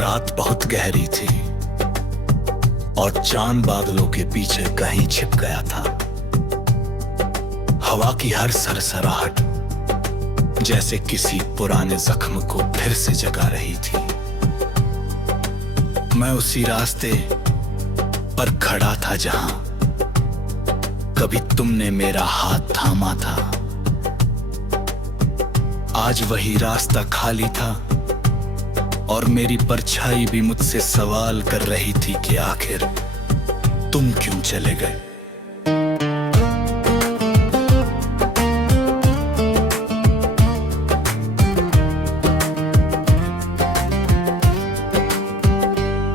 रात बहुत गहरी थी और चांद बादलों के पीछे कहीं छिप गया था। हवा की हर सरसराहट जैसे किसी पुराने जख्म को फिर से जगा रही थी। मैं उसी रास्ते पर खड़ा था जहां कभी तुमने मेरा हाथ थामा था। आज वही रास्ता खाली था और मेरी परछाई भी मुझसे सवाल कर रही थी कि आखिर तुम क्यों चले गए।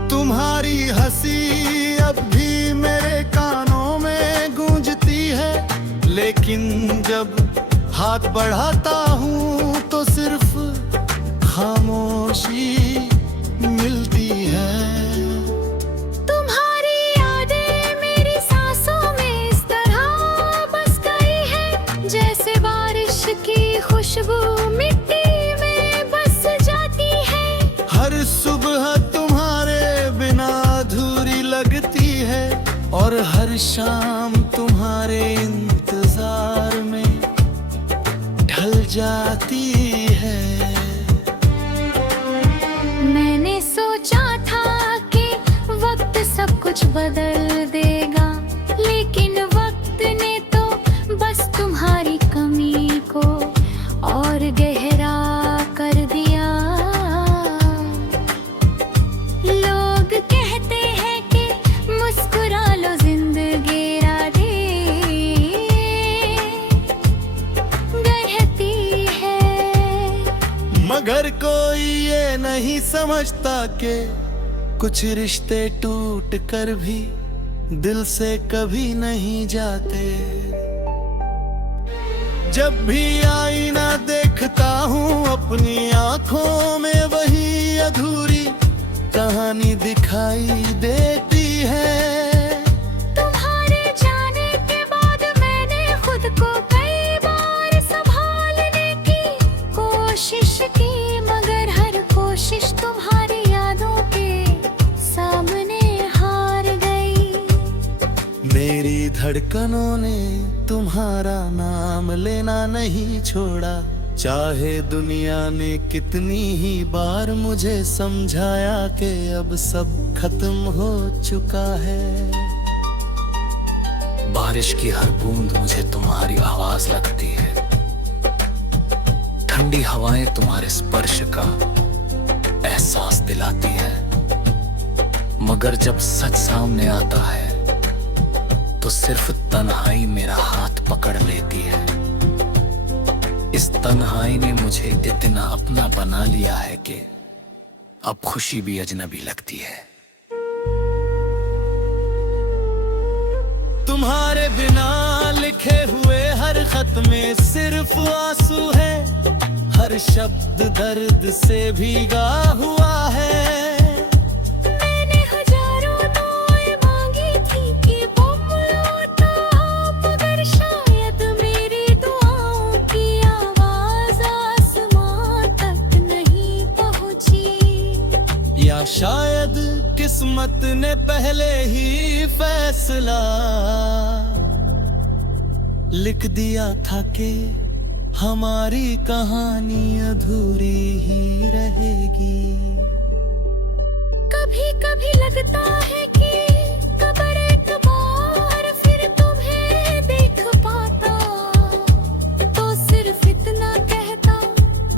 तुम्हारी हंसी अब भी मेरे कानों में गूंजती है, लेकिन जब हाथ बढ़ाता हूँ तो सिर्फ खामोशी मिलती है। तुम्हारी यादें मेरी सांसों में इस तरह बस गई है, जैसे बारिश की खुशबू मिट्टी में बस जाती है। हर सुबह तुम्हारे बिना अधूरी लगती है और हर शाम तुम्हारे इंतजार में ढल जाती है। मैंने सोचा था कि वक्त सब कुछ बदल देगा, लेकिन वक्त ने तो बस तुम्हारी कमी को और गहरा कर दिया। लोग कहते हैं कि मुस्कुरा लो जिंदगी राधे रहती है, मगर कोई ये नहीं समझता कि कुछ रिश्ते टूट कर भी दिल से कभी नहीं जाते। जब भी आईना देखता हूँ अपनी आंखों में वही अधूरी कहानी दिखाई देती है। तुम्हारे जाने के बाद मैंने खुद को कई बार संभालने की कोशिश की, मगर हर कोशिश तुम्हारी यादों के सामने हार गई। मेरी धड़कनों ने तुम्हारा नाम लेना नहीं छोड़ा, चाहे दुनिया ने कितनी ही बार मुझे समझाया कि अब सब खत्म हो चुका है। बारिश की हर बूंद मुझे तुम्हारी आवाज लगती है, ठंडी हवाएं तुम्हारे स्पर्श का एहसास दिलाती है। मगर जब सच सामने आता है तो सिर्फ तन्हाई मेरा हाथ पकड़ लेती है। इस तन्हाई ने मुझे इतना अपना बना लिया है कि अब खुशी भी अजनबी लगती है। तुम्हारे बिना लिखे हुए हर खत में सिर्फ आंसू है, हर शब्द दर्द से भीगा हुआ है। मैंने हजारों दुआएं मांगी थी कि वो लौटा, मगर शायद मेरी दुआओं की आवाज आसमां तक नहीं पहुंची। या शायद किस्मत ने पहले ही फैसला लिख दिया था कि हमारी कहानी अधूरी ही रहेगी। कभी कभी लगता है कि कबर एक बार फिर तुम्हें देख पाता तो सिर्फ इतना कहता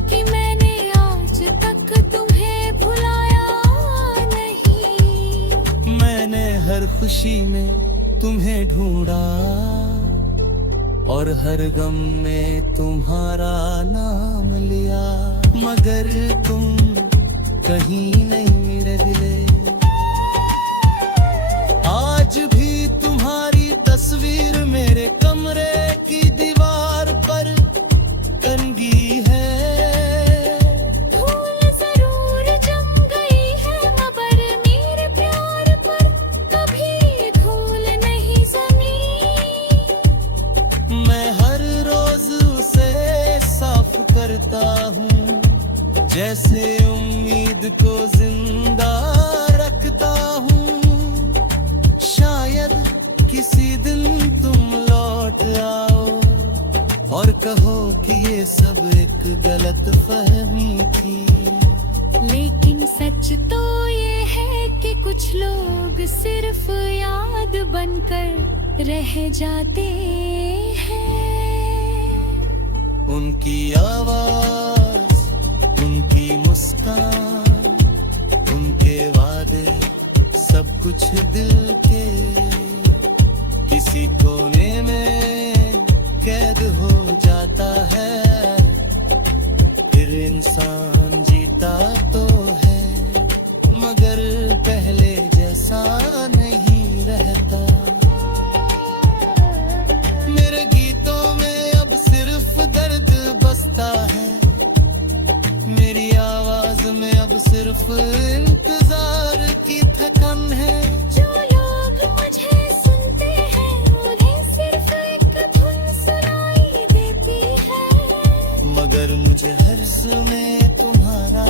कि मैंने आज तक तुम्हें भुलाया नहीं। मैंने हर खुशी में तुम्हें ढूंढा और हर गम में तुम्हारा नाम लिया, मगर तुम कहीं नहीं रहे। आज भी तुम्हारी तस्वीर मेरे कमरे की दीवार पर टंगी है। धूल जरूर जम गई है, मगर मेरे प्यार पर कभी धूल नहीं जमी। मैं हर रोज उसे साफ करता हूँ, जैसे उम्मीद को जिंदा गलत फहमी थी। लेकिन सच तो ये है कि कुछ लोग सिर्फ याद बनकर रह जाते हैं। उनकी आवाज, उनकी मुस्कान, उनके वादे, सब कुछ दिल के किसी कोने में कैद हो जाता है। फिर इंसान जीता तो है, मगर पहले जैसा नहीं रहता। मेरे गीतों में अब सिर्फ दर्द बसता है, मेरी आवाज में अब सिर्फ इंतजार की थकन है। जो लोग मुझे सुनते हैं उन्हें सिर्फ एक धुन सुनाई देती है, मगर मुझे हर में तुम्हारा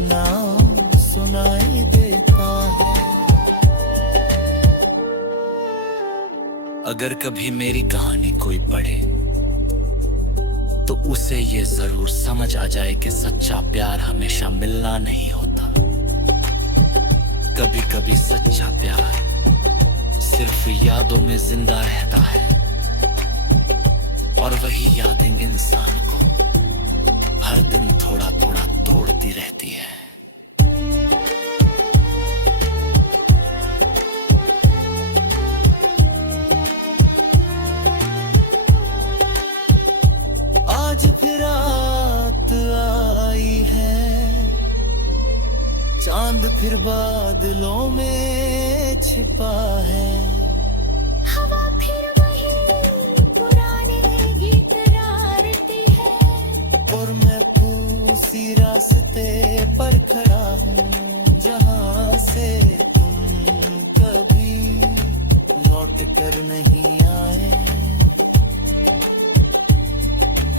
नाम सुनाई देता है। अगर कभी मेरी कहानी कोई पढ़े तो उसे ये जरूर समझ आ जाए कि सच्चा प्यार हमेशा मिलना नहीं होता। कभी कभी सच्चा प्यार सिर्फ यादों में जिंदा रहता है, और वही यादें इंसान को हर दिन थोड़ा थोड़ा तोड़ती रहती है। आज फिर रात आई है, चांद फिर बादलों में छिपा है। हवा फिर वही पुराने गीत गाती है, और मैं उसी रास्ते पर खड़ा हूँ जहाँ से तुम कभी लौट कर नहीं आए।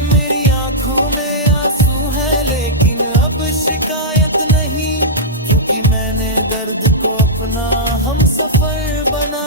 मेरी आंखों में आंसू है लेकिन अब शिकायत नहीं, क्योंकि मैंने दर्द को अपना हम सफर बना